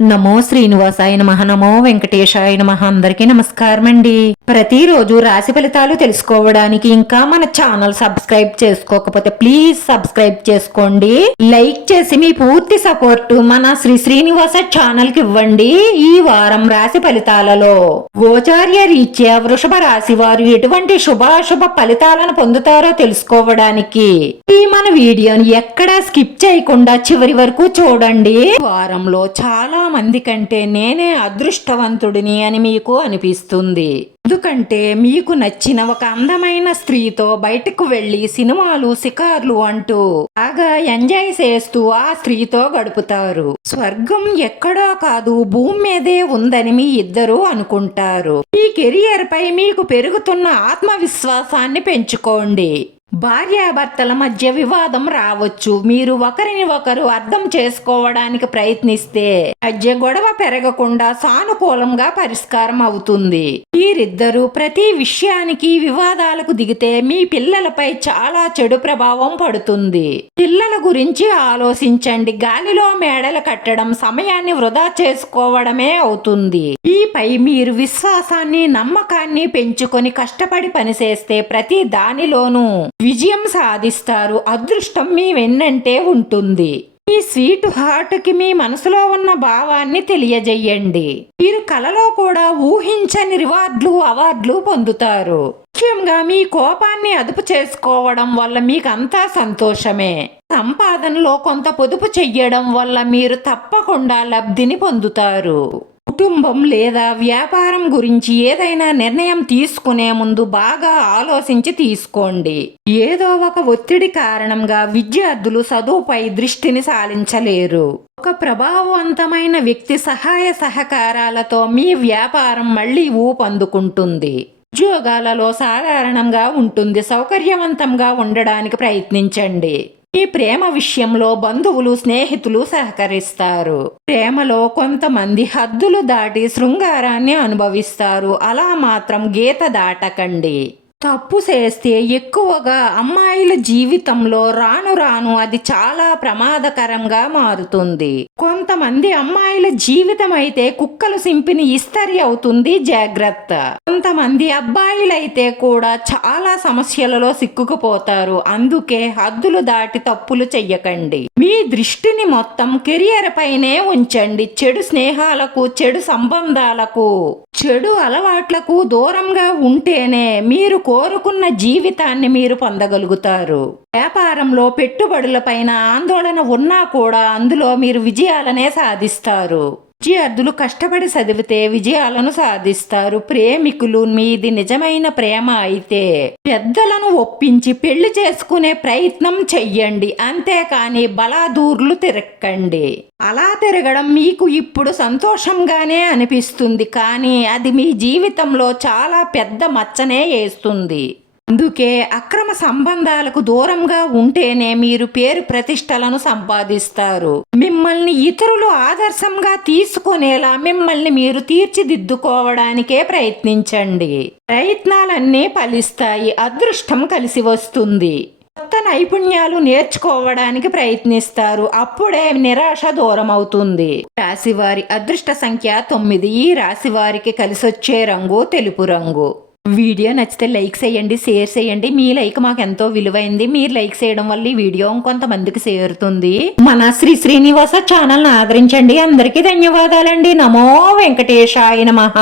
నమో శ్రీనివాసాయ నమః. నమో వెంకటేశాయ నమః. అందరికీ నమస్కారం అండి. ప్రతిరోజు రాశి ఫలితాలు తెలుసుకోవడానికి ఇంకా మన ఛానల్ సబ్స్క్రైబ్ చేసుకోకపోతే ప్లీజ్ సబ్స్క్రైబ్ చేసుకోండి. లైక్ చేసి మీ పూర్తి సపోర్ట్ మన శ్రీనివాస ఛానల్ కి ఇవ్వండి. ఈ వారం రాశి ఫలితాలలో గోచార్య రీత్యా వృషభ రాశి వారు ఎటువంటి శుభాశుభ ఫలితాలను పొందుతారో తెలుసుకోవడానికి ఈ మన వీడియోని ఎక్కడా స్కిప్ చేయకుండా చివరి వరకు చూడండి. వారంలో చాలా మంది కంటే నేనే అదృష్టవంతుడిని అని మీకు అనిపిస్తుంది. ఎందుకంటే మీకు నచ్చిన ఒక అందమైన స్త్రీతో బయటకు వెళ్లి సినిమాలు షికార్లు అంటూ బాగా ఎంజాయ్ చేస్తూ ఆ స్త్రీతో గడుపుతారు. స్వర్గం ఎక్కడో కాదు భూమి మీదే ఉందని మీ ఇద్దరు అనుకుంటారు. మీ కెరియర్ పై మీకు పెరుగుతున్న ఆత్మవిశ్వాసాన్ని పెంచుకోండి. భార్యాభర్తల మధ్య వివాదం రావచ్చు. మీరు ఒకరిని ఒకరు అర్థం చేసుకోవడానికి ప్రయత్నిస్తే మధ్య గొడవ పెరగకుండా సానుకూలంగా పరిష్కారం అవుతుంది. మీరిద్దరూ ప్రతి విషయానికి వివాదాలకు దిగితే మీ పిల్లలపై చాలా చెడు ప్రభావం పడుతుంది. పిల్లల గురించి ఆలోచించండి. గాలిలో మేడలు కట్టడం సమయాన్ని వృధా చేసుకోవడమే అవుతుంది. ఈపై మీరు విశ్వాసాన్ని నమ్మకాన్ని పెంచుకొని కష్టపడి పనిచేస్తే ప్రతి దానిలోనూ విజయం సాధిస్తారు. అదృష్టం మీ వెన్నంటే ఉంటుంది. మీ స్వీట్ హార్ట్ కి మీ మనసులో ఉన్న భావాన్ని తెలియజేయండి. మీరు కలలో కూడా ఊహించని అవార్డులు పొందుతారు. ముఖ్యంగా మీ కోపాన్ని అదుపు చేసుకోవడం వల్ల మీకంతా సంతోషమే. సంపాదనలో కొంత పొదుపు చెయ్యడం వల్ల మీరు తప్పకుండా లబ్ధిని పొందుతారు. కుటుంబం లేదా వ్యాపారం గురించి ఏదైనా నిర్ణయం తీసుకునే ముందు బాగా ఆలోచించి తీసుకోండి. ఏదో ఒక ఒత్తిడి కారణంగా విద్యార్థులు చదువుపై దృష్టిని సారించలేరు. ఒక ప్రభావవంతమైన వ్యక్తి సహాయ సహకారాలతో మీ వ్యాపారం మళ్లీ ఊపందుకుంటుంది. ఉద్యోగాలలో సాధారణంగా ఉంటుంది. సౌకర్యవంతంగా ఉండడానికి ప్రయత్నించండి. ఈ ప్రేమ విషయంలో బంధువులు స్నేహితులు సహకరిస్తారు. ప్రేమలో కొంతమంది హద్దులు దాటి శృంగారాన్ని అనుభవిస్తారు. అలా మాత్రం గీత దాటకండి. తప్పు చేస్తే ఎక్కువగా అమ్మాయిల జీవితంలో రాను రాను అది చాలా ప్రమాదకరంగా మారుతుంది. కొంతమంది అమ్మాయిల జీవితం అయితే కుక్కలు సింపిని ఇస్తరి అవుతుంది, జాగ్రత్త. కొంతమంది అబ్బాయిలైతే కూడా చాలా సమస్యలలో సిక్కుకుపోతారు. అందుకే హద్దులు దాటి తప్పులు చెయ్యకండి. మీ దృష్టిని మొత్తం కెరియర్ పైనే ఉంచండి. చెడు స్నేహాలకు, చెడు సంబంధాలకు, చెడు అలవాట్లకు దూరంగా ఉంటేనే మీరు కోరుకున్న జీవితాన్ని మీరు పొందగలుగుతారు. వ్యాపారంలో పెట్టుబడులపైన ఆందోళన ఉన్నా కూడా అందులో మీరు విజయాలనే సాధిస్తారు. విద్యార్థులు కష్టపడి చదివితే విజయాలను సాధిస్తారు. ప్రేమికులు మీది నిజమైన ప్రేమ అయితే పెద్దలను ఒప్పించి పెళ్లి చేసుకునే ప్రయత్నం చెయ్యండి. అంతేకాని బలాదూర్లు తిరక్కండి. అలా తిరగడం మీకు ఇప్పుడు సంతోషంగానే అనిపిస్తుంది, కానీ అది మీ జీవితంలో చాలా పెద్ద మచ్చనే వేస్తుంది. అందుకే అక్రమ సంబంధాలకు దూరంగా ఉంటేనే మీరు పేరు ప్రతిష్టలను సంపాదిస్తారు. మిమ్మల్ని ఇతరులు ఆదర్శంగా తీసుకునేలా మిమ్మల్ని మీరు తీర్చిదిద్దుకోవడానికే ప్రయత్నించండి. ప్రయత్నాలన్నీ ఫలిస్తాయి. అదృష్టం కలిసి వస్తుంది. కొత్త నైపుణ్యాలు నేర్చుకోవడానికి ప్రయత్నిస్తారు. అప్పుడే నిరాశ దూరం అవుతుంది. రాశివారి అదృష్ట సంఖ్య 9. ఈ రాశి వారికి కలిసొచ్చే రంగు తెలుపు రంగు. వీడియో నచ్చితే లైక్ చేయండి, షేర్ చేయండి. మీ లైక్ మాకు ఎంతో విలువైంది. మీరు లైక్ చేయడం వల్ల ఈ వీడియో కొంతమందికి చేరుతుంది. మన శ్రీనివాస ఛానల్ ఆదరించండి. అందరికీ ధన్యవాదాలండి. నమో వెంకటేశాయ నమః.